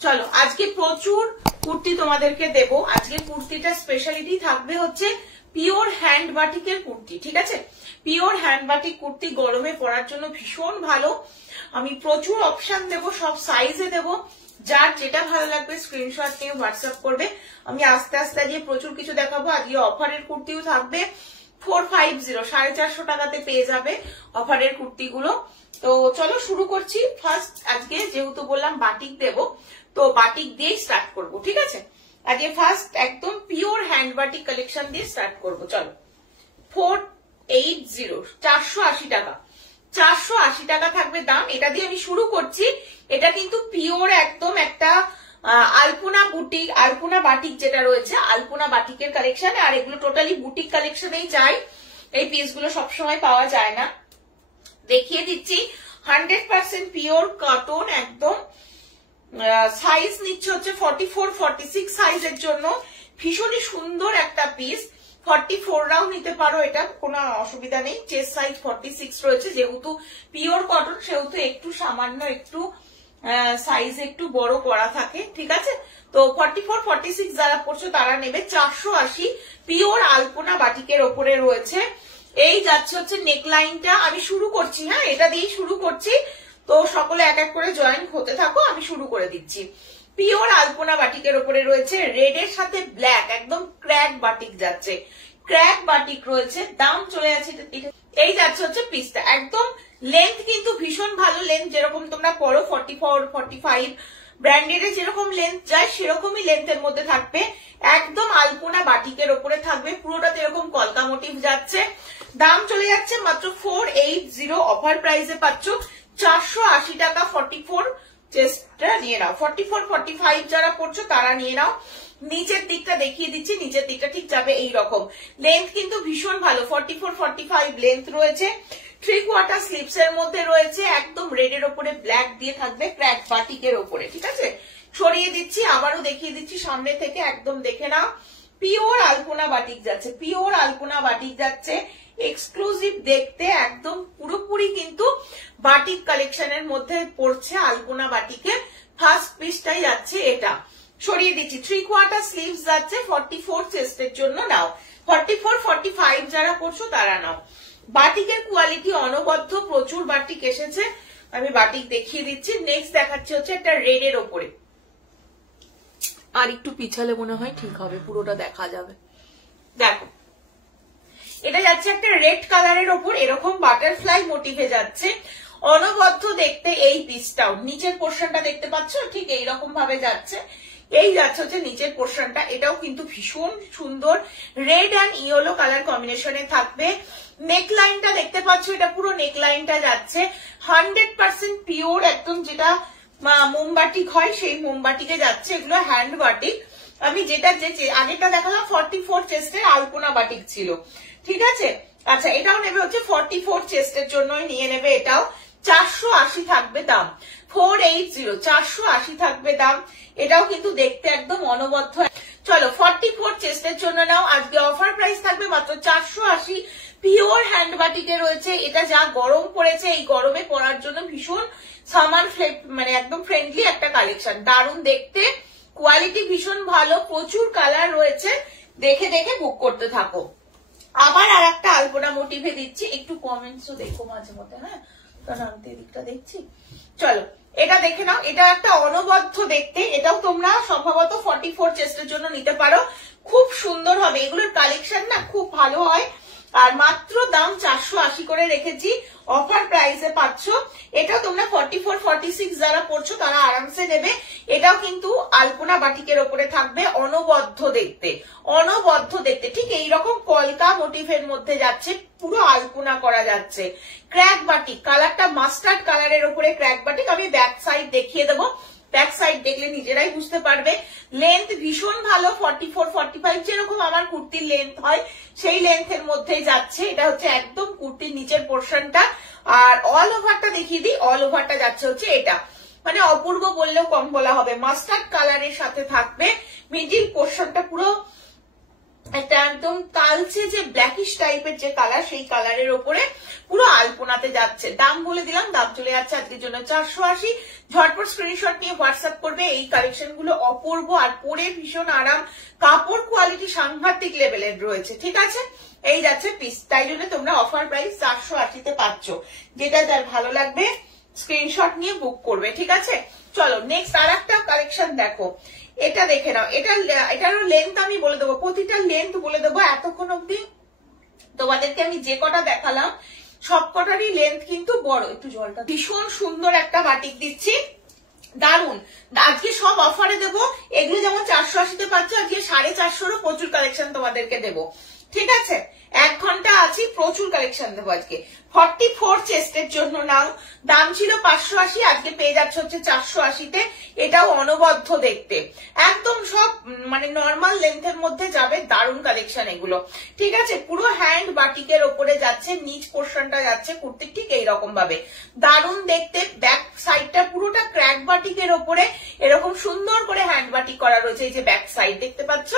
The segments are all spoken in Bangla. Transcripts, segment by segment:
চলো আজকে প্রচুর কুর্তি তোমাদেরকে দেবো। আজকে কুর্তিটা স্পেশালিটি থাকবে হচ্ছে পিওর হ্যান্ড বাটিকের কুর্তি, ঠিক আছে? পিওর হ্যান্ড বাটিক কুর্তি গরমে পরার জন্য ভীষণ ভালো। আমি প্রচুর অপশন দেবো, সব সাইজে দেবো, যার যেটা ভালো লাগবে স্ক্রিনশট নিয়ে হোয়াটসঅ্যাপ করবে। আমি আস্তে আস্তে আজকে প্রচুর কিছু দেখাবো। আজকে অফারের কুর্তিও থাকবে 450 450 টাকাতে পেয়ে যাবে অফারের কুর্তিগুলো। তো চলো শুরু করছি। ফার্স্ট আজকে যেহেতু বললাম বাটিক দেবো, তো বাটিক দিয়ে স্টার্ট করব, ঠিক আছে? আজকে ফার্স্ট একদম পিওর হ্যান্ড বাটিক কালেকশন দিয়ে স্টার্ট করব। চলো 480 480 টাকা, 480 টাকা থাকবে দাম। এটা দিয়ে আমি শুরু করছি। এটা কিন্তু পিওর একদম একটা আলপনা বুটিক, আলপনা বাটিক যেটা রয়েছে আলপনা বাটিকের কালেকশন। আর এগুলো টোটালি বুটিক কালেকশনেই যায়, এই পিসগুলো সবসময় পাওয়া যায় না। দেখিয়ে দিচ্ছি 100% পিওর কটন একদম। সাইজ নিচ্ছে হচ্ছে 44 46 সাইজের জন্য ভীষণই সুন্দর একটা পিস। 44রাও নিতে পারো, এটা কোনো অসুবিধা নেই। চেস্ট সাইজ 46 রয়েছে, যেহেতু পিওর কটন সেহেতু একটু সামান্য একটু সাইজ একটু বড় করা থাকে, ঠিক আছে? তো 44 46 যারা পড়ছো তারা নেবে। 480 পিওর আলপনা বাটিকের ওপরে রয়েছে। এই যাচ্ছে হচ্ছে নেকলাইনটা। আমি শুরু করছি, হ্যাঁ এটা দিয়েই শুরু করছি। তো সকলে এক এক করে জয়েন হতে থাকো, আমি শুরু করে দিচ্ছি। পিওর আলপনা বাটিকের ওপরে রয়েছে রেড এর সাথে ব্ল্যাক, একদম ক্র্যাক বাটিক যাচ্ছে, ক্র্যাক বাটিক রয়েছে। দাম চলে যাচ্ছে, এই যাচ্ছে হচ্ছে পিসটা। একদম লেন্থ কিন্তু ভীষণ ভালো লেন্থ, যেরকম তোমরা পড়ো 44 45 ব্র্যান্ডেড যেরকম লেন্থ যায় সেরকমই লেন্থের মধ্যে থাকবে। একদম আলপনা বাটিকের ওপরে থাকবে, পুরোটাতে এরকম কলকা মোটিভ যাচ্ছে। দাম চলে যাচ্ছে মাত্র 480। অফার প্রাইসে পাচ্ছ 480 টাকা। 44 চেস্টটা নিয়ে নাও, 44 45 যারা পড়ছো তারা নিয়ে নাও। নিচের দিকটা দেখিয়ে দিচ্ছি, নিচের দিকটা ঠিক যাবে এইরকম। লেন্থ কিন্তু ভীষণ ভালো, 44 45 লেন্থ রয়েছে। 3/4 স্লিপস এর মধ্যে রয়েছে, একদম রেড এর ওপরে ব্ল্যাক দিয়ে থাকবে, ক্র্যাক বাটিকের ওপরে, ঠিক আছে? সরিয়ে দিচ্ছি, আবারও দেখিয়ে দিচ্ছি সামনে থেকে, একদম দেখে নাও। পিওর আলপনা বাটিক যাচ্ছে, পিওর আলপনা বাটিক যাচ্ছে। এক্সক্লুসিভ দেখতে, একদম পুরোপুরি কিন্তু বাটিক কালেকশনের মধ্যে পড়ছে আলপনা বাটিকে। ফার্স্ট পিসটাই যাচ্ছে এটা। সরিয়ে দিচ্ছি, 3/4 স্লিভস যাচ্ছে। 44 চেস্টের জন্য নাও, 44 45 যারা পড়ছো তারা নাও। বাটিকের কোয়ালিটি অনবদ্য, প্রচুর বাটিক এসেছে। আমি বাটিক দেখিয়ে দিচ্ছি। নেক্সট দেখাচ্ছি হচ্ছে একটা রেড এর ওপরে। আর একটু পিছালে মনে হয় ঠিক হবে, পুরোটা দেখা যাবে। দেখো এটা যাচ্ছে একটা রেড কালারের ওপর, এরকম বাটারফ্লাই মোটিভে যাচ্ছে। অনবদ্য দেখতে এই পিসটাও। নিচের পোর্শনটা দেখতে পাচ্ছ, ঠিক এইরকম ভাবে যাচ্ছে। এই যাচ্ছে হচ্ছে নিচের পোর্শনটা, এটাও কিন্তু ভীষণ সুন্দর, রেড অ্যান্ড ইয়েলো কালার কম্বিনেশনে থাকবে। নেকলাইনটা দেখতে পাচ্ছ, এটা পুরো নেকলাইনটা যাচ্ছে 100% পিওর একদম, যেটা মোমবাটিক হয় সেই মোমবাটিকে যাচ্ছে। এগুলো হ্যান্ড বাটিক। আমি যেটা যে আগেটা দেখালাম 44 চেস্টের আলপনা বাটিক ছিল, ঠিক আছে? আচ্ছা এটাও নেবে হচ্ছে 44 চেস্টের জন্যই নিয়ে নেবে। এটাও 480 থাকবে দাম, 480 480 থাকবে দাম। এটাও কিন্তু দেখতে একদম অনবদ্য। চলো 44 চেস্টের জন্য নাও। আজকে অফার প্রাইস থাকবে মাত্র 480। পিওর হ্যান্ড বাটিকে রয়েছে। এটা যা গরম পড়েছে, এই গরমে পরার জন্য ভীষণ সামার মানে একদম ফ্রেন্ডলি একটা কালেকশন। দারুণ দেখতে, কোয়ালিটি ভীষণ ভালো, প্রচুর কালার রয়েছে। দেখে দেখে বুক করতে থাকো। আবার আর একটা আলপনা মোটিভে দিচ্ছি, একটু কমেন্টসও দেখো মাঝে মধ্যে, হ্যাঁ কারণ আমি এদিকটা দেখছি। চলো এটা দেখে নাও, এটা একটা অনবদ্য দেখতে। এটাও তোমরা সম্ভবত 44 চেস্টের জন্য নিতে পারো, খুব সুন্দর হবে। এগুলোর কালেকশন না খুব ভালো হয়। আর মাত্র দাম 480 করে রেখেছি, অফার প্রাইসে পাচ্ছ। এটাও তোমরা 44 46 যারা পড়ছো তারা আরামসে নেবে। এটাও কিন্তু আলপনা বাটিকের ওপরে থাকবে, অনবদ্য দেখতে, অনবদ্য দেখতে। ঠিক এইরকম কলকা মোটিভের মধ্যে যাচ্ছে, পুরো আলপনা করা যাচ্ছে। ক্র্যাক বাটিক, কালারটা মাস্টার্ড কালারের ওপরে ক্র্যাক বাটিক। আমি ব্যাক সাইড দেখিয়ে দেবো, ব্যাক সাইড দেখলে নিজেরাই বুঝতে পারবে। লেন্থ ভীষণ ভালো, 44 45 যেরকম আমার কুর্তির লেন্থ হয় সেই লেন্থের মধ্যেই যাচ্ছে। এটা হচ্ছে একদম কুর্তির নিচের পোর্শনটা। আর অল ওভারটা দেখিয়ে দিই, অল ওভারটা যাচ্ছে হচ্ছে এটা, মানে অপূর্ব বললেও কম বলা হবে। মাস্টার্ড কালারের সাথে থাকবে, মিডিল পোর্শনটা পুরো একটা একদম কালচে যে ব্ল্যাকিশ টাইপের যে কালার, সেই কালারের ওপরে পুরো আলপনাতে যাচ্ছে। দাম বলে দিলাম, দাম চলে যাচ্ছে আজকের জন্য 480। ঝটপট স্ক্রিনশট নিয়ে হোয়াটসঅ্যাপ করবে। এই কালেকশন গুলো অপূর্ব আর পরে ভীষণ আরাম, কাপড় কোয়ালিটি সাংঘাতিক লেভেলের রয়েছে, ঠিক আছে। এই যাচ্ছে পিস, তাই জন্য তোমরা অফার প্রাইস 480-তে পাচ্ছ। যেটা যার ভালো লাগবে স্ক্রিনশট নিয়ে বুক করবে, ঠিক আছে। চলো নেক্সট আর একটা কালেকশন দেখো, এটা দেখে নাও। এটারও লেন্থ আমি বলে দেবো, প্রতিটা লেন্থ বলে দেবো। এতক্ষণ অব্দি তোমাদেরকে আমি যে কটা দেখালাম সব কটারই লেন্থ কিন্তু বড়। একটু জলটা, ভীষণ সুন্দর একটা বাটিক দিচ্ছি, দারুন। আজকে সব অফারে দেবো। এগুলো যেমন 480-তে পাচ্ছ, আজকে 450-রও প্রচুর কালেকশন তোমাদেরকে দেবো, ঠিক আছে। 1 ঘন্টা আছি, প্রচুর কালেকশন দেবো আজকে। 44 চেস্টের জন্য নাও, দাম ছিল 580, আজকে পেয়ে যাচ্ছে হচ্ছে 480-তে। এটাও অনবদ্য দেখতে, একদম সব মানে নর্মাল লেন্থের মধ্যে যাবে, দারুন কালেকশন এগুলো, ঠিক আছে। পুরো হ্যান্ড বাটিকের ওপরে যাচ্ছে, নিচ পোর্শনটা যাচ্ছে কুর্তির ঠিক এইরকম ভাবে, দারুন দেখতে। ব্যাক সাইডটা পুরোটা ক্র্যাক বাটিকের ওপরে এরকম সুন্দর করে হ্যান্ড বাটিক করা রয়েছে, এই যে ব্যাক সাইড দেখতে পাচ্ছ।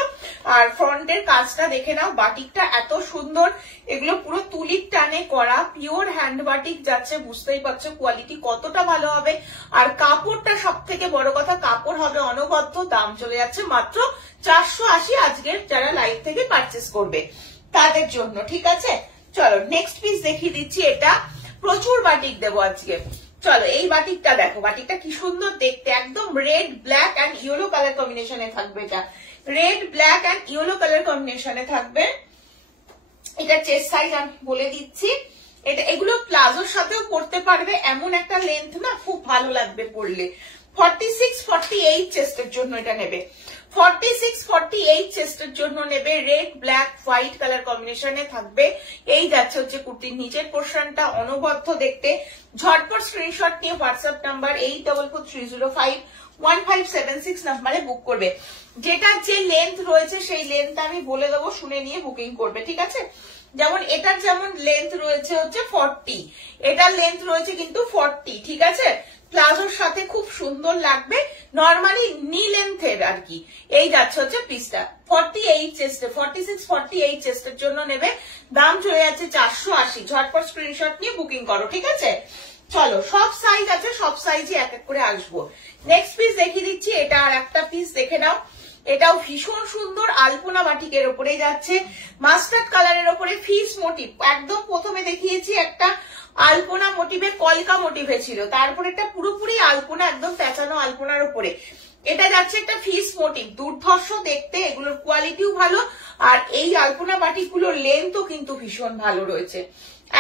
আর ফ্রন্টের কাজটা দেখে নাও, বাটিকটা এত সুন্দর, এগুলো পুরো তুলির টানে করা পিওর হ্যান্ড বাটিক যাচ্ছে, বুঝতেই পারছো কোয়ালিটি কতটা ভালো হবে। আর কাপড়টা সব থেকে বড় কথা, কাপড় হবে অনবদ্য। দাম চলে যাচ্ছে মাত্র 480 আজকের যারা লাইভ থেকে পারচেস করবে তাদের জন্য, ঠিক আছে। চলো নেক্সট পিস দেখিয়ে দিচ্ছি, এটা প্রচুর বাটিক দেবো আজকে। চলো এই বাটিকটা দেখো, বাটিকটা কি সুন্দর দেখতে, একদম red black and yellow colour কম্বিনেশনে থাকবে। এটা red black and yellow colour কম্বিনেশনে থাকবে। এটা চেস্ট সাইজ আমি বলে দিচ্ছি, এটা এগুলো প্লাজোর সাথেও পরতে পারবে, এমন একটা লেন্থ না, খুব ভালো লাগবে পরলে। 46-48 চেস্টের জন্য এটা নেবে, 46-48 চেস্টের জন্য নেবে। রেড ব্ল্যাক হোয়াইট কালার কম্বিনেশনে থাকবে। এই যাচ্ছে হচ্ছে কুর্তির নিচের পোর্শনটা, অনবদ্য দেখতে। ঝটপট স্ক্রিনশট নিয়ে হোয়াটসঅ্যাপ নাম্বার 8443051576 নাম্বারে বুক করবে। যেটার যে লেন্থ রয়েছে সেই লেন্থ আমি বলে দেবো, শুনে নিয়ে বুকিং করবে, ঠিক আছে। যেমন এটার যেমন লেন্থ রয়েছে হচ্ছে 40, এটার লেন্থ রয়েছে কিন্তু 40, ঠিক আছে। প্লাজোর সাথে খুব সুন্দর লাগবে, নর্মালি নি লেন্থের আর কি। এই যাচ্ছে হচ্ছে পিসটা 48 চেস্টে, 46-48 চেস্টের জন্য নেবে। দাম চলে যাচ্ছে 480। ঝটপট স্ক্রিনশট নিয়ে বুকিং করো, ঠিক আছে। চলো সব সাইজ আছে, সব সাইজই এক এক করে আসবো। নেক্সট পিস দেখিয়ে দিচ্ছি, এটা আর একটা পিস দেখে নাও। এটাও ভীষণ সুন্দর, আলপনা বাটিকের ওপরে যাচ্ছে, মাস্টার্ড কালারের ওপরে ফিস মোটিভ। একদম প্রথমে দেখিয়েছি একটা আলপনা মোটিভে, কলকা মোটিভে ছিল, তারপরে একটা পুরোপুরি আলপনা, একদম পেঁচানো আলপনার উপরে এটা যাচ্ছে একটা ফিস মোটিভ, দুর্ধর্ষ দেখতে। এগুলোর কোয়ালিটিও ভালো, আর এই আলপনা বাটিকগুলোর লেন্থও কিন্তু ভীষণ ভালো রয়েছে,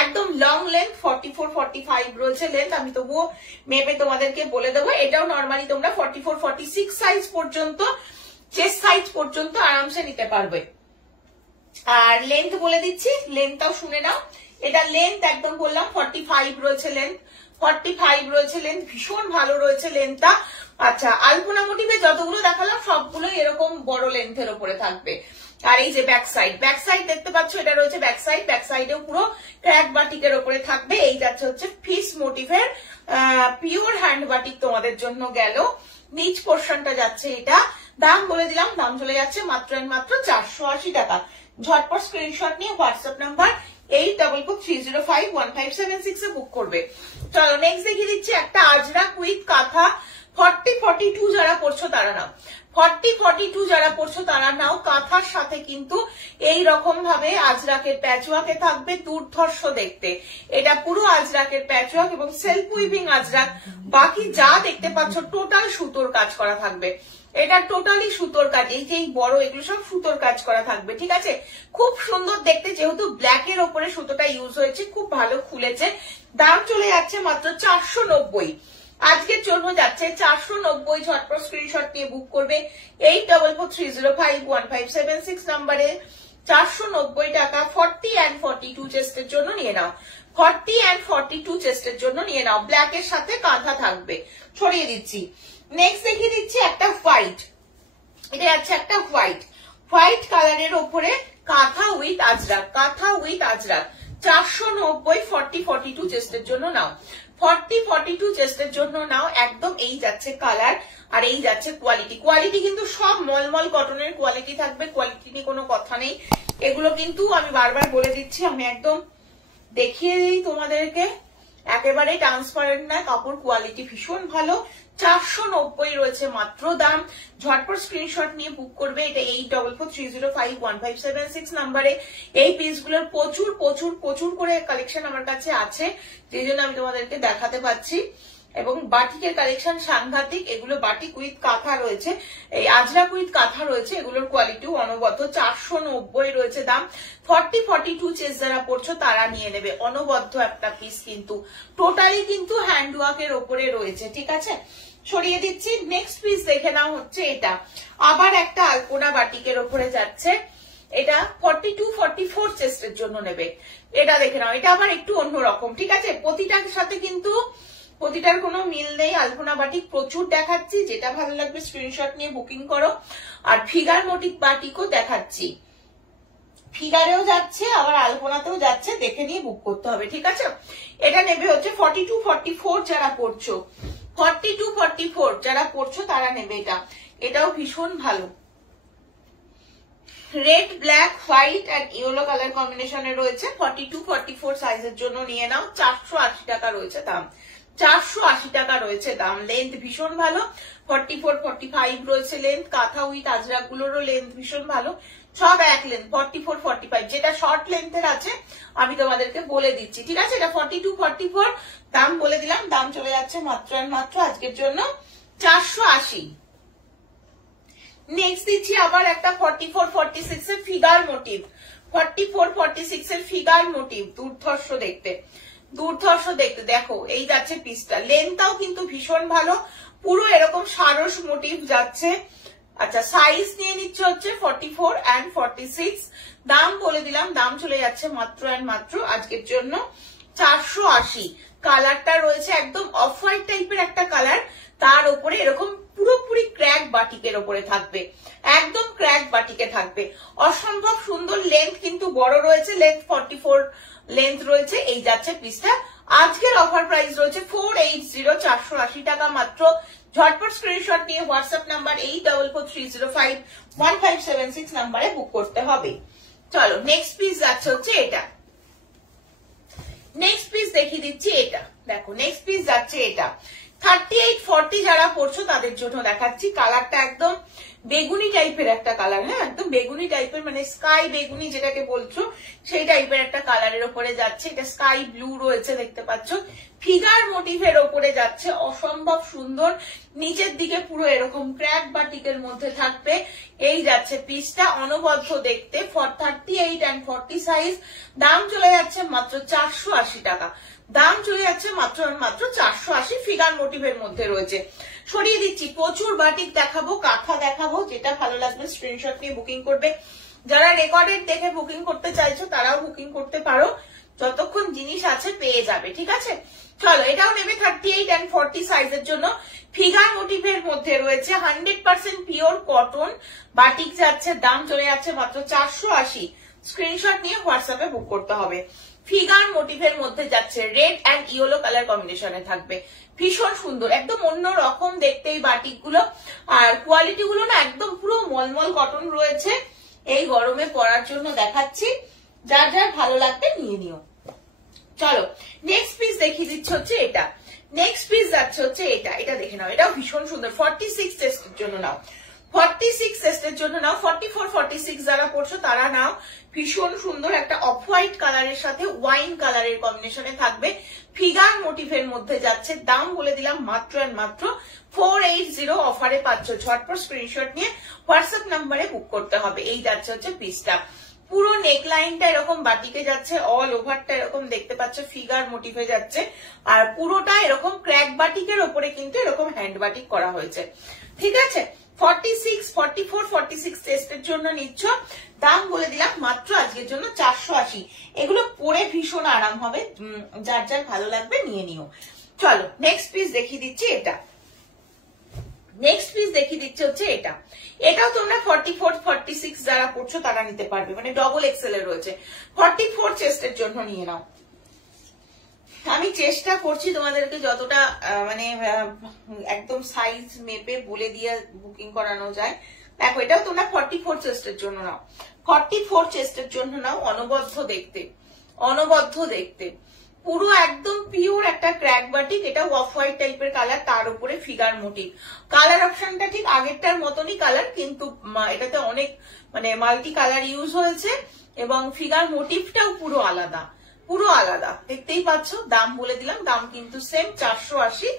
একদম লং লেন্থ 44-45 রয়েছে লেন্থ। আমি তবুও মেপে তোমাদেরকে বলে দেবো। এটাও নর্মালি তোমরা 44-46 সাইজ পর্যন্ত, চেস্ট সাইজ পর্যন্ত আরামসে নিতে পারবে। আর লেন্থ বলে দিচ্ছি, লেন্থটাও শুনে নাও। এটা লেন্থ একদম বললাম 45 রয়েছে লেন্থ, 45 রয়েছে লেন্থ, ভীষণ ভালো রয়েছে লেন্থটা। আচ্ছা, আলপনা মোটিভে যতগুলো দেখালাম সবগুলো এরকম বড় লেন্থের উপরে থাকবে। আর এই যে ব্যাক সাইড, ব্যাক সাইড দেখতে পাচ্ছ, এটা রয়েছে ব্যাক সাইড, ব্যাক সাইডেও পুরো ক্র্যাক বাটিকের উপরে থাকবে। এই যাচ্ছে হচ্ছে ফিস মোটিভের পিওর হ্যান্ড বাটিক তোমাদের জন্য গেল। নিচ পোর্শনটা যাচ্ছে এটা, দাম বলে দিলাম, দাম চলে যাচ্ছে মাত্র মাত্র 480 টাকা। ঝটপট স্ক্রিনশট নিয়ে হোয়াটসঅ্যাপ নাম্বার 8443051576 এ বুক করবে। চলো নেক্সট দেখিয়ে দিচ্ছি একটা আজরাক উইথ কাঁথা। 40-42 যারা পড়ছো তারা নাও, 40-42 যারা পড়ছো তারা নাও। কাঁথার সাথে কিন্তু এই রকম ভাবে আজরাকের প্যাচওয়ার্কে থাকবে, দুর্ধর্ষ দেখতে। এটা পুরো আজরাকের প্যাচওয়ার্ক এবং সেলফ উইভিং আজরাক। বাকি যা দেখতে পাচ্ছ টোটাল সুতোর কাজ করা থাকবে, এটা টোটালি সুতোর কাজ। এই যে বড় এগুলো সব সুতোর কাজ করা থাকবে, ঠিক আছে। খুব সুন্দর দেখতে, যেহেতু ব্ল্যাক এর ওপরে সুতোটা ইউজ হয়েছে, খুব ভালো খুলেছে। দাম চলে যাচ্ছে মাত্র 490। আজকের জন্য যাচ্ছে 490। ঝটপট স্ক্রিনশট নিয়ে বুক করবে 8443051576 নাম্বারে। 490 টাকা। 40-42 চেস্টের জন্য নিয়ে নাও, 40-42 চেস্টের জন্য নিয়ে নাও। ব্ল্যাক এর সাথে কাঁথা থাকবে, ছড়িয়ে দিচ্ছি। নেক্সট দেখিয়ে দিচ্ছি একটা হোয়াইট, এটা যাচ্ছে একটা হোয়াইট, হোয়াইট কালারের ওপরে কাঁথা উইথ আজরাক, কাঁথা উইথ আজরাক। 490 40-42 চেস্টের জন্য নাও। 40-42 চেস্টের জন্য নাও। একদম এই যাচ্ছে কালার আর এই যাচ্ছে কোয়ালিটি। কোয়ালিটি কিন্তু সব মলমল কটনের কোয়ালিটি থাকবে, কোয়ালিটি নিয়ে কোনো কথা নেই। এগুলো কিন্তু আমি বারবার বলে দিচ্ছি, আমি একদম দেখিয়ে দিই তোমাদেরকে, একেবারে ট্রান্সপারেন্ট না, কাপড় কোয়ালিটি ভীষণ ভালো। 490 রয়েছে মাত্র দাম। ঝটপট স্ক্রিনশট নিয়ে বুক করবে। এটা 8443051576 নাম্বারে। এই পিসগুলোর প্রচুর প্রচুর প্রচুর করে কালেকশন আমার কাছে আছে, যেই জন্য আমি তোমাদেরকে দেখাতে পাচ্ছি। এবং বাটিকের কালেকশন সাংঘাতিক। এগুলো বাটিক উইথ কাঁথা রয়েছে, এই আজরাক উইথ কাঁথা রয়েছে। এগুলোর কোয়ালিটিও অনবদ্য। 490 রয়েছে দাম। 40-42 চেস যারা পড়ছো তারা নিয়ে নেবে। অনবদ্য একটা পিস, কিন্তু টোটালি কিন্তু হ্যান্ডওয়ার্কের ওপরে রয়েছে, ঠিক আছে। সরিয়ে দিচ্ছি। নেক্সট পিস দেখে নাও, হচ্ছে এটা আবার একটা আলপনা বাটিকের ওপরে যাচ্ছে। এটা 42-44 চেস্টের জন্য নেবে। এটা দেখে নাও, এটা আবার একটু অন্যরকম, ঠিক আছে। প্রতিটার সাথে কিন্তু প্রতিটার কোনো মিল নেই। আলপনা বাটিক প্রচুর দেখাচ্ছি, যেটা ভালো লাগবে স্ক্রিনশট নিয়ে বুকিং করো। আর ফিগার মোটিভ বাটিকও দেখাচ্ছি, ফিগারেও যাচ্ছে আবার আলপনাতেও যাচ্ছে, দেখে নিয়ে বুক করতে হবে, ঠিক আছে। এটা নেবে হচ্ছে 42-44 যারা পড়ছো, 42-44 যারা পড়ছো তারা নেবে এটা। এটাও ভীষণ ভালো। Red, black, white and yellow colour কম্বিনেশনে রয়েছে। 42-44 সাইজের জন্য নিয়ে নাও। 480 টাকা রয়েছে দাম। 480 টাকা রয়েছে দাম। লেন্থ ভীষণ ভালো। 44-45 রয়েছে লেন্থ। কাঁথা উইথ আজরাক গুলোরও লেন্থ ভীষণ ভালো, সব এক লেন্থ। 44-45 যেটা শর্ট লেন্থের আছে আমি তোমাদেরকে বলে দিচ্ছি, ঠিক আছে। এটা 42-44 দাম বলে দিলাম। দাম চলে যাচ্ছে মাত্র আর মাত্র আজকের জন্য 480। নেক্সট দিচ্ছি আবার একটা 44-46 এর ফিগার মোটিভ। 44-46 এর ফিগার মোটিভ দুর্ধর্ষ দেখতে, দুর্ধর্ষ দেখতে। দেখো এই যাচ্ছে পিসটা, লেন্থটাও কিন্তু ভীষণ ভালো, পুরো এরকম সারস মোটিভ যাচ্ছে। আচ্ছা, সাইজ নিয়ে নিচ্ছে হচ্ছে 44 and 46। দাম বলে দিলাম, দাম চলে যাচ্ছে মাত্র আর মাত্র আজকের জন্য 480। কালারটা রয়েছে একদম অফ হোয়াইট টাইপের একটা কালার, তার উপরে এরকম পুরোপুরি ক্র্যাক বাটিকের উপরে থাকবে, একদম ক্র্যাক বাটিকে থাকবে। অসম্ভব সুন্দর। লেন্থ কিন্তু বড় রয়েছে, লেন্থ 44 লেন্থ রয়েছে। এই যাচ্ছে পিসটা। আজকের অফার প্রাইস রয়েছে 480, 480 টাকা মাত্র। ঝটপট স্ক্রিনশট নিয়ে হোয়াটসঅ্যাপ নাম্বার 8443051576 নাম্বারে বুক করতে হবে। চলো নেক্সট পিস যাচ্ছে হচ্ছে এটা। নেক্সট পিস দেখিয়ে দিচ্ছি এটা। দেখো নেক্সট পিস যাচ্ছে এটা। 38-40 যারা পড়ছো তাদের জন্য দেখাচ্ছি। কালারটা একদম বেগুনি টাইপের একটা কালার, হ্যাঁ একদম বেগুনি টাইপের, মানে স্কাই বেগুনি যেটাকে বলছো সেই টাইপের একটা কালারের ওপরে যাচ্ছে। এটা স্কাই ব্লু রয়েছে, দেখতে পাচ্ছ। ফিগার মোটিভের ওপরে যাচ্ছে, অসম্ভব সুন্দর। নিচের দিকে পুরো এরকম ক্র্যাক বাটিকের মধ্যে থাকবে। এই যাচ্ছে পিসটা, অনবদ্য দেখতে। 38 and 40 সাইজ। দাম চলে যাচ্ছে মাত্র 480 টাকা। দাম চলে যাচ্ছে মাত্র মাত্র 480। ফিগার মোটিভের মধ্যে রয়েছে। সরিয়ে দিচ্ছি। প্রচুর বাটিক দেখাবো, কাঁথা দেখাবো, যেটা ভালো লাগবে স্ক্রিনশট নিয়ে বুকিং করবে। যারা রেকর্ডেড দেখে বুকিং করতে চাইছো তারাও বুকিং করতে পারো, যতক্ষণ জিনিস আছে পেয়ে যাবে, ঠিক আছে। চলো এটাও নেবে 38 and 40 সাইজের জন্য। ফিগার মোটিভের মধ্যে রয়েছে, 100% পিওর কটন বাটিক যাচ্ছে। দাম চলে যাচ্ছে মাত্র 480। স্ক্রিনশট নিয়ে হোয়াটসঅ্যাপে বুক করতে হবে। ফিগার মোটিভের মধ্যে যাচ্ছে, রেড এন্ড ইয়েলো কালার কম্বিনেশনে থাকবে। ভীষণ সুন্দর, একদম অন্য রকম দেখতে এই বাটিক গুলো। আর কোয়ালিটি গুলো না একদম পুরো মলমল কটন রয়েছে। এই গরমে পরার জন্য দেখাচ্ছি, যার যার ভালো লাগবে নিয়ে নিও। চলো নেক্সট পিস দেখিয়ে দিচ্ছি হচ্ছে এটা। নেক্সট পিস যাচ্ছে হচ্ছে এটা। এটা দেখে নাও, এটাও ভীষণ সুন্দর। 46 চেস্টের জন্য নাও, 46 চেস্টের জন্য নাও। 44-46 যারা পড়ছো তারা নাও। ভীষণ সুন্দর একটা অফ হোয়াইট কালারের সাথে ওয়াইন কালারের কম্বিনেশনে থাকবে। ফিগার মোটিভের মধ্যে যাচ্ছে। দাম বলে দিলাম মাত্র আর মাত্র 480। অফারে পাচ্ছ। ঝটপট স্ক্রিনশট নিয়ে হোয়াটসঅ্যাপ নাম্বারে বুক করতে হবে। এই যাচ্ছে হচ্ছে পিসটা। পুরো নেক লাইনটা এরকম বাটিকে যাচ্ছে, অল ওভারটা এরকম দেখতে পাচ্ছ ফিগার মোটিভে যাচ্ছে। আর পুরোটা এরকম ক্র্যাক বাটিকের ওপরে কিন্তু এরকম হ্যান্ড বাটিক করা হয়েছে, ঠিক আছে। 44-46 টেস্টের জন্য নিচ্ছ। দাম বলে দিলাম মাত্র আজকের জন্য 480। এগুলো পরে ভীষণ আরাম হবে, যার যার ভালো লাগবে নিয়ে নিও। চলো নেক্সট পিস দেখিয়ে দিচ্ছি এটা। নেক্সট পিস দেখিয়ে দিচ্ছে হচ্ছে এটা। এটাও তোমরা 44-46 যারা পড়ছো তারা নিতে পারবে, মানে ডবল এক্সেল এর রয়েছে। 44 চেস্টের জন্য নিয়ে নাও। আমি চেষ্টা করছি তোমাদেরকে যতটা মানে একদম সাইজ মেপে বলে দিয়ে বুকিং করানো যায়। দেখো এটাও তোমরা 44 চেস্টের জন্য নাও, 44 চেস্টের জন্য নাও। অনবদ্য দেখতে, অনবদ্য দেখতে, পুরো একদম পিওর একটা ক্র্যাক বাটিক। এটা অফ হোয়াইট টাইপের কালার, তার উপরে ফিগার মোটিভ। কালার অপশনটা ঠিক আগেরটার মতনই কালার, কিন্তু এটাতে অনেক মানে মাল্টি কালার ইউজ হয়েছে এবং ফিগার মোটিভটাও পুরো আলাদা, পুরো আলাদা। দেখতেই পাচ্ছ, দাম বলে দিলাম, দাম কিন্তু সেম 480।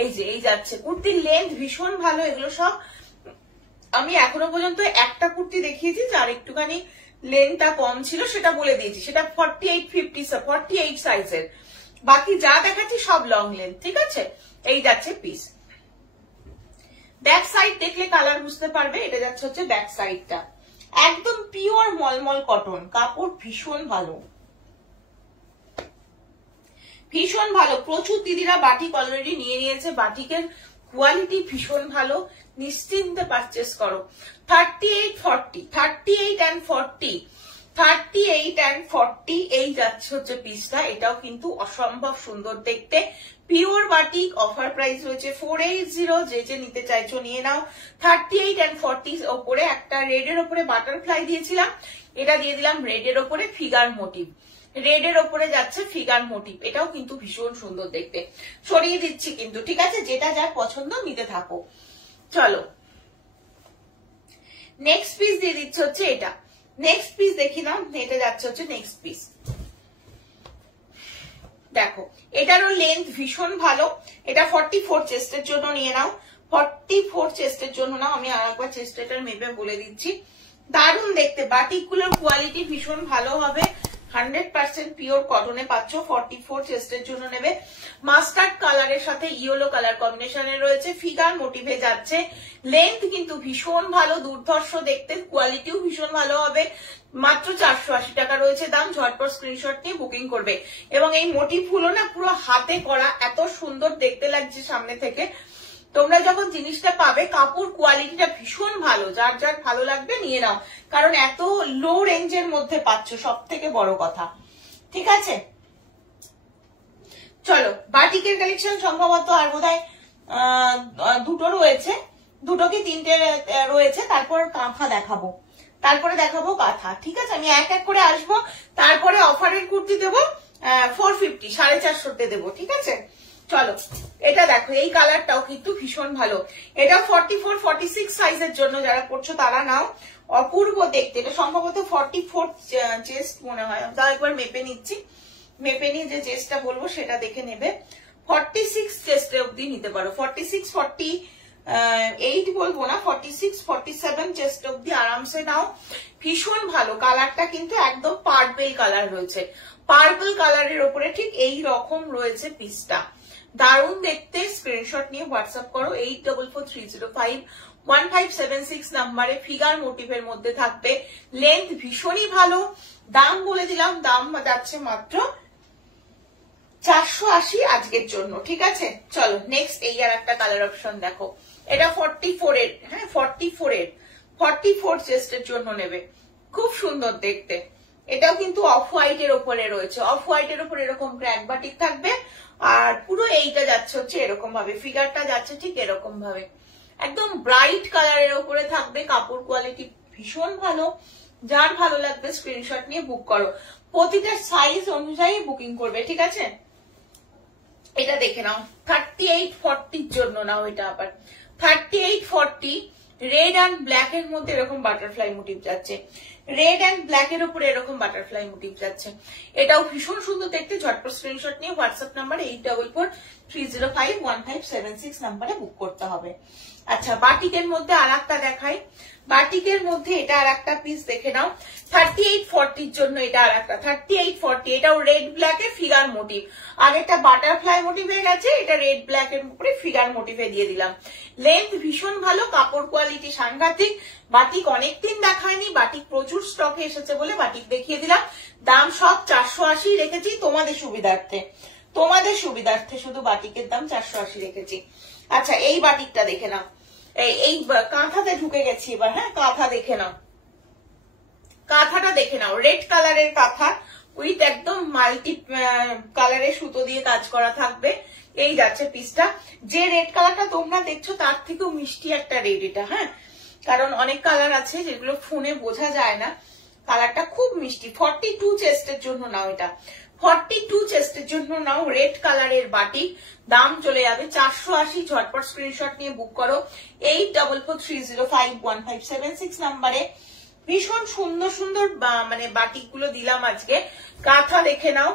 এই যে এই যাচ্ছে কুর্তির লেন্থ ভীষণ ভালো। এগুলো সব আমি এখনো পর্যন্ত একটা কুর্তি দেখিয়েছি যার একটুখানি লেন্থটা কম ছিল, সেটা বলে দিয়েছি, সেটা 48 সাইজের। বাকি যা দেখাচ্ছি সব লং লেন্থ, ঠিক আছে। এই যাচ্ছে পিস। ব্যাক সাইড দেখলে কালার বুঝতে পারবে। এটা যাচ্ছে হচ্ছে ব্যাক সাইডটা, একদম পিওর মলমল কটন, কাপড় ভীষণ ভালো, ভীষণ ভালো। প্রচুর দিদিরা বাটিক অলরেডি নিয়ে নিয়েছে, বাটিকের কোয়ালিটি ভীষণ ভালো, নিশ্চিন্তে পারচেস করো। 38 এই যাচ্ছে হচ্ছে পিসটা। এটাও কিন্তু অসম্ভব সুন্দর দেখতে, পিওর বাটিক। অফার প্রাইস রয়েছে 480। যে যে নিতে চাইছো নিয়ে নাও। 38 and 40 ওপরে একটা রেডের ওপরে বাটারফ্লাই দিয়েছিলাম, এটা দিয়ে দিলাম রেডের ওপরে ফিগার মোটিভ। রেডের ওপরে যাচ্ছে ফিগার মোটিভ, এটাও কিন্তু ভীষণ সুন্দর দেখতে। সরিয়ে দিচ্ছি কিন্তু, ঠিক আছে, যেটা যার পছন্দ নিতে থাকো। চলো নেক্সট পিস দিয়ে দিচ্ছে হচ্ছে এটা। নেক্সট পিস দেখি না, এটা যাচ্ছে হচ্ছে নেক্সট পিস। দেখো এটারও লেন্থ ভীষণ ভালো। এটা 44 চেস্টের জন্য নিয়ে নাও, 44 চেস্টের জন্য নাও। আমি আর একবার চেস্টেটার মেপে বলে দিচ্ছি। দারুণ দেখতে, বাটিক গুলোর কোয়ালিটি ভীষণ ভালো হবে। 100% পিওর কটনে পাচ্ছ। 44 চেস্টের জন্য নেবে। মাস্টার্ড কালারের সাথে ইয়েলো কালার কম্বিনেশনে রয়েছে, ফিগার মোটিভে যাচ্ছে। লেন্থ কিন্তু ভীষণ ভালো, দুর্ধর্ষ দেখতে, কোয়ালিটিও ভীষণ ভালো হবে। মাত্র 480 টাকা রয়েছে দাম। ঝটপট স্ক্রিনশট নিয়ে বুকিং করবে। এবং এই মোটিভ গুলো না পুরো হাতে করা, এত সুন্দর দেখতে লাগছে সামনে থেকে। তোমরা যখন জিনিসটা পাবে, কাপড় কোয়ালিটিটা ভীষণ ভালো, যার যার ভালো লাগবে নিয়ে নাও, কারণ এত লো রেঞ্জের মধ্যে পাচ্ছ, সব থেকে বড় কথা, ঠিক আছে। চলো বাটিকের কালেকশন সম্ভবত আর বোধহয় দুটো রয়েছে, দুটো কি তিনটে রয়েছে। তারপর কাঁথা দেখাবো, তারপরে দেখাবো কাঁথা, ঠিক আছে। আমি এক এক করে আসবো, তারপরে অফারের কুর্তি দেবো 450, 450 দেবো, ঠিক আছে। চলো এটা দেখো, এই কালারটাও কিন্তু ভীষণ ভালো। এটা 44, 46 সাইজের জন্য যারা পড়ছো তারা নাও, অপূর্ব দেখতে। এটা সম্ভবত 44 চেস্ট মনে হয়, তাও একবার মেপে নিচ্ছি, মেপে নিয়ে যে চেস্টটা বলবো সেটা দেখে নেবে। 46 চেস্টে অব্দি নিতে পারো, 46, 48 বলবো না, 46, 47 চেস্ট অব্দি আরামসে নাও। ভীষণ ভালো, কালারটা কিন্তু একদম পার্পল কালার রয়েছে, পার্পল কালারের ওপরে ঠিক এই রকম রয়েছে পিসটা। দারুণ দেখতে। স্ক্রিনশট নিয়ে হোয়াটসঅ্যাপ করো 8443051576 নাম্বারে। ফিগার মোটিভের মধ্যে থাকবে, লেন্থ ভীষণই ভালো। দাম বলে দিলাম, দাম যাচ্ছে মাত্র 480 আজকের জন্য, ঠিক আছে। চলো নেক্সট এই আর একটা কালার অপশন দেখো। এটা 44 এর, হ্যাঁ 44 চেস্টের জন্য নেবে, খুব সুন্দর দেখতে। এটাও কিন্তু অফ হোয়াইট এর ওপরে রয়েছে, অফ হোয়াইট এর ওপরে এরকম ক্র্যাক বাটিক থাকবে। আর পুরো এইটা যাচ্ছে হচ্ছে এরকম ভাবে, ফিগারটা যাচ্ছে ঠিক এরকম ভাবে, একদম ব্রাইট কালারের ওপরে থাকবে। কাপড় কোয়ালিটি ভীষণ ভালো, যার ভালো লাগবে স্ক্রিনশট নিয়ে বুক করো। প্রতিটা সাইজ অনুযায়ী বুকিং করবে, ঠিক আছে। এটা দেখে নাও, 38, 40 জন্য নাও। এটা আবার 38, 40 রেড অ্যান্ড ব্ল্যাক এর মধ্যে এরকম বাটারফ্লাই মোটিভ যাচ্ছে, রেড অ্যান্ড ব্ল্যাক এর উপরে এরকম বাটারফ্লাই মোটিভ যাচ্ছে। এটাও ভীষণ সুন্দর দেখতে। ঝটপট স্ক্রিনশট নিয়ে হোয়াটসঅ্যাপ নাম্বার 8443051576 নাম্বারে বুক করতে হবে। আচ্ছা বাটিকের মধ্যে আর একটা দেখাই, বাটিকের মধ্যে এটা আর একটা পিস দেখে নাও। 38, 40 জন্য এটা আর একটা 38, 40, এটাও রেড ব্ল্যাক এর ফিগার মোটিভ। আগেরটা বাটারফ্লাই মোটিভ হয়ে গেছে, এটা রেড ব্ল্যাক এর উপরে ফিগার মোটিভে দিয়ে দিলাম। লেন্থ ভীষণ ভালো, কাপড় কোয়ালিটি সাংঘাতিক। বাটিক অনেকদিন দেখায়নি, বাটিক প্রচুর স্টকে এসেছে বলে বাটিক দেখিয়ে দিলাম। দাম সব 480 রেখেছি তোমাদের সুবিধার্থে, তোমাদের সুবিধার্থে শুধু বাটিকের দাম 480 রেখেছি। আচ্ছা এই বাটিকটা দেখে নাও, এই কাঁথাতে ঢুকে গেছি এবার, হ্যাঁ কাঁথা দেখে নাও, কাঁথাটা দেখে নাও। রেড কালারের কাঁথা, উইথ একদম মাল্টি কালারের সুতো দিয়ে কাজ করা থাকবে। এই যাচ্ছে পিসটা। যে রেড কালারটা তোমরা দেখছো তার থেকেও মিষ্টি একটা রেড এটা, হ্যাঁ, কারণ অনেক কালার আছে যেগুলো ফোনে বোঝা যায় না, কালারটা খুব মিষ্টি। 42 চেস্টের জন্য নাও, এটা 42 চেস্টের জন্য নাও, রেড কালারের বাটিক, দাম চলে যাবে 480। ঝটপট স্ক্রিনশট নিয়ে বুক করো 8443051576 নাম্বারে। ভীষণ সুন্দর সুন্দর মানে বাটিক গুলো দিলাম আজকে। কাঁথা দেখে নাও,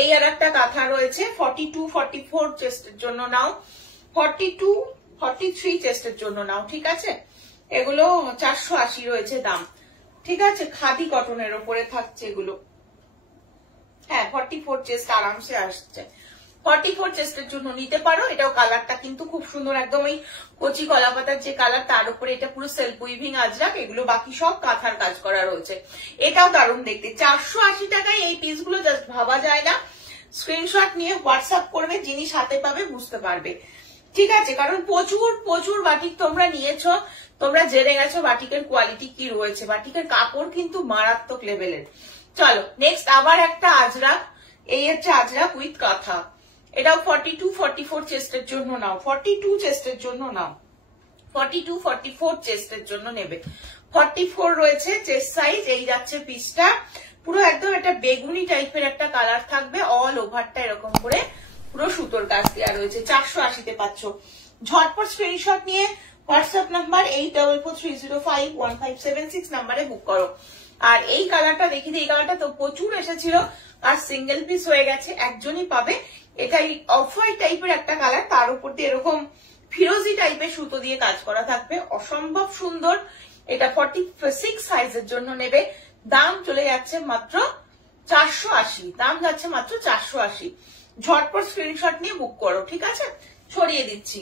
এই আর একটা কাঁথা রয়েছে 42-44 চেস্টের জন্য নাও, 42-43 চেস্টের জন্য নাও, ঠিক আছে। এগুলো 480 রয়েছে দাম, ঠিক আছে। খাদি কটনের ওপরে থাকছে এগুলো, হ্যাঁ 44 চেস্ট আরামসে আসছে। 44 চেস্টের জন্য নিতে পারো। এটাও কালারটা কিন্তু খুব সুন্দর, একদম ওই কচি কলা পাতার যে কালার, তার উপরে এটা পুরো সেলফ উইভিং আজরাক, এগুলো বাকি সব কাঁথার কাজ করা রয়েছে। এটাও দারুণ দেখতে। 480 টাকায় এই পিসগুলো জাস্ট ভাবা যায় না। স্ক্রিনশট নিয়ে হোয়াটসঅ্যাপ করবে, জিনিস হাতে পাবে বুঝতে পারবে, ঠিক আছে। কারণ প্রচুর প্রচুর বাটিক তোমরা নিয়েছো, তোমরা জেনে গেছো বাটিকের কোয়ালিটি কি রয়েছে। বাটিকের কাপড় কিন্তু মারাত্মক লেভেলের। চলো নেক্সট আবার একটা আজরাক, এই হচ্ছে আজরাক উইথ কাঁথা। এটাও 42-44 চেস্টের জন্য নাও, 42 চেস্টের জন্য নাও, 42-44 চেস্টের জন্য নেবে। 44 রয়েছে চেস্ট সাইজ। এই যাচ্ছে পিসটা, পুরো একদম একটা বেগুনি টাইপের একটা কালার থাকবে, অল ওভারটা এরকম করে পুরো সুতোর কাজ দেওয়া রয়েছে। 480-তে পাচ্ছ। ঝটপট স্ক্রিনশট নিয়ে হোয়াটসঅ্যাপ নাম্বার 8443051576 নাম্বারে বুক করো। আর এই কালারটা দেখি, এই কালারটা তো প্রচুর এসেছিল আর সিঙ্গেল পিস হয়ে গেছে, একজনই পাবে। এটা অফ হোয়াইট টাইপের একটা কালার, তার উপর দিয়ে এরকম ফিরোজি টাইপের সুতো দিয়ে কাজ করা থাকবে, অসম্ভব সুন্দর। এটা 46 সাইজের জন্য নেবে। দাম চলে যাচ্ছে মাত্র 480, দাম যাচ্ছে মাত্র 480। ঝটপট স্ক্রিনশট নিয়ে বুক করো, ঠিক আছে। ছড়িয়ে দিচ্ছি।